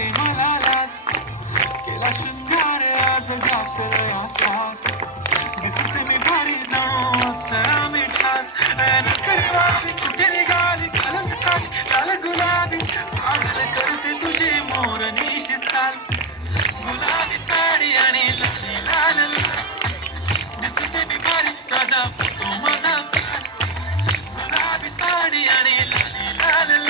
वाटते मला लाज, केला शृंगार आज घातलंय असाच, दिसते मी भारी जणू अप्सरा मी ठास, नखरी वाली कुठे निघाली घालून साडी लाल गुलाबी, पागल करते तुझी मोरनीशी चाल, गुलाबी साडी आणि लाली लाल लाल, दिसते मी भारी ताजा फोटो माझा काढ, गुलाबी साडी आणि लाली लाल लाल,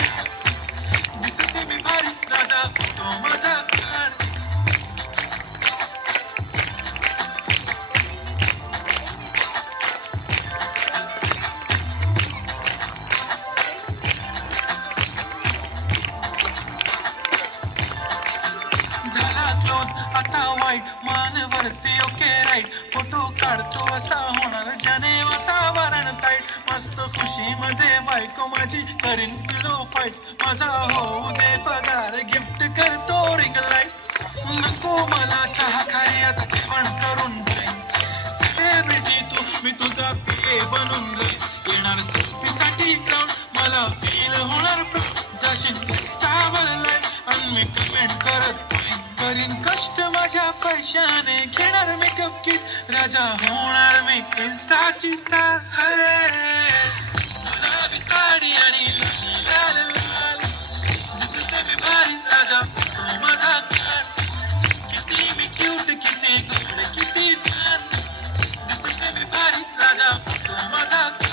दिसते मी भारी ताजा फोटो माझा काढ. आता वाईट मानवरती ओके राईट, फोटो काढतो असा होणार ज्याने वातावरण ताईट, मस्त खुशी मध्ये बायको माझी करीन पिलो फाईट, माझा होऊ दे पगार गिफ्ट करतो रिंग लाईट, नको मला चहा खाई आता जेवण करून जाईन, सेलिब्रिटी तू मी तुझा पिये बनून जाईन, येणार सेल्फी साठी क्राऊड मला फील होणार प्राऊड, जाशील इंस्टावर लाईव्ह आणि मी कमेंट करत करीन कष्ट माझ्या पैशाने, घेणार मेकअप किट राजा होणार मी इन्स्टाची स्टार. गुलाबी साडी आणि लाल लाल लाल, दिसते मी भारी राजा फोटो माझा काढ, किती मी क्यूट किती गोड किती छान, दिसते मी भारी राजा फोटो माझा काढ.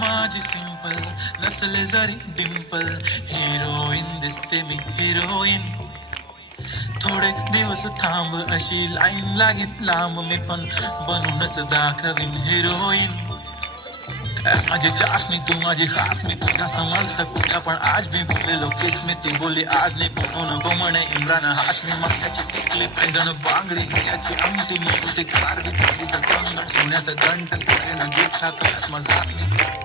माझी सिंपल नसले जरी डिंपल, हिरोईन दिसते मी हिरोईन, थोडे दिवस थांब अशी लाईन लागेल लांब, मी पण बनूनच दाखवीन हिरोईन, माझी चाशनी तू माझी खास, मी तुझ्या समजता कुठ्या पण आज मी बोललेलो केस मी ती बोलली आज नाही बनू नको म्हणे इम्रान हाशमी, माथ्याची टिकली पैजण बांगडी याची अंगठी, मोठी कारडी चालीचं कंगण सोन्याचं घंट करेन गिफ्ट करत मजाक,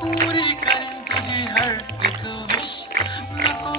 पुरी करीन तुझी हर एक विश, नको